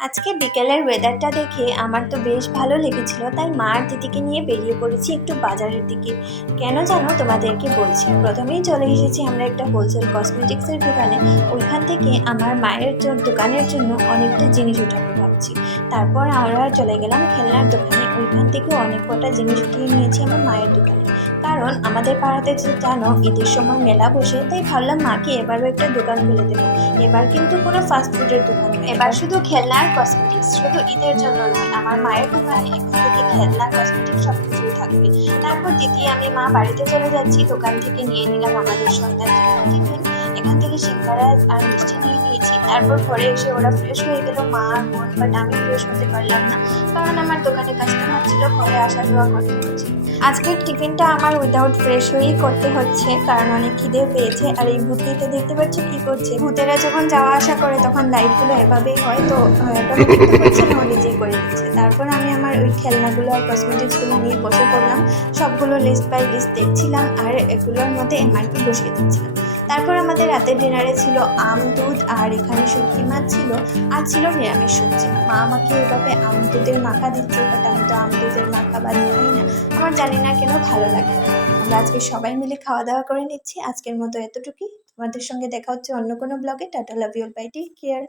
আজকে বিকেলের ওয়েদারটা দেখে আমার তো বেশ ভালো লেগেছিল, তাই মা আর দিদিকে নিয়ে বেরিয়ে পড়েছি একটু বাজারের দিকে। কেন জানো, তোমাদেরকে বলছি। প্রথমেই চলে এসেছি আমরা একটা হোলসেল কসমেটিক্সের দোকানে। ওইখান থেকে আমার মায়ের দোকানের জন্য অনেকটা জিনিস উঠাবো ভাবছি। তারপর আমরা চলে গেলাম খেলনার দোকানে। ওইখান থেকে অনেক কটা জিনিস উঠিয়ে নিয়েছি আমার মায়ের দোকানে, কারণ আমাদের পাড়াতে যে জানো ঈদের সময় মেলা বসে, তাই ভাবলাম মাকে এবারও একটা দোকান খুলে দেবো। এবার কিন্তু কোনো ফাস্ট ফুডের দোকান নয়, এবার শুধু খেলনা আর কসমেটিক্স। শুধু ঈদের জন্য নয়, আমার মায়ের দোকানে এখন থেকে খেলনা কসমেটিক্স সব কিছুই থাকবে। তারপর দিদি আমি মা বাড়িতে চলে যাচ্ছি। দোকান থেকে নিয়ে নিলাম আমাদের সন্ধ্যার জন্য টিফিন। এখান থেকে সিঙ্গারা আর মিষ্টি নিয়ে নিয়েছি। তারপর ঘরে এসে ওরা ফ্রেশ হয়ে গেল, মা আর বোন, বাট আমি ফ্রেশ হতে পারলাম না, কারণ আমার দোকানে কাস্টমার ছিল, ঘরে আসা যাওয়া করতে হচ্ছে। আজকের টিফিনটা আমার উইদাউট ফ্রেশ হয়েই করতে হচ্ছে, কারণ অনেক খিদে পেয়েছে। আর এই ভূতটিতে দেখতে পাচ্ছ কি করছে। ভূতেরা যখন যাওয়া আসা করে তখন লাইটগুলো এভাবেই হয়, তো অটোমেটিক হচ্ছে না, ও নিজেই করে দিচ্ছে। তারপর আমি আমার ওই খেলনাগুলো আর কসমেটিক্সগুলো নিয়ে বসে পড়লাম। সবগুলো লিস্ট বাই লিস্ট দেখছিলাম আর এগুলোর মধ্যে এমআরপি বসিয়ে দিচ্ছিলাম। তারপর আমাদের রাতের ডিনারে ছিল আম দুধ, আর এখানে শুটকি মাছ ছিল, আর ছিল নিরামিষ সবজি। মা আমাকে এভাবে আম দুধের মাখা দিচ্ছে, বাট আমি তো আম দুধের মাখা বাদ খাই না। আমার জানি না কেন ভালো লাগে না। আমরা আজকে সবাই মিলে খাওয়া দাওয়া করে নিচ্ছি। আজকের মতো এতটুকুই। তোমাদের সঙ্গে দেখা হচ্ছে অন্য কোনো ব্লগে। Ta ta, love you, bye, take care.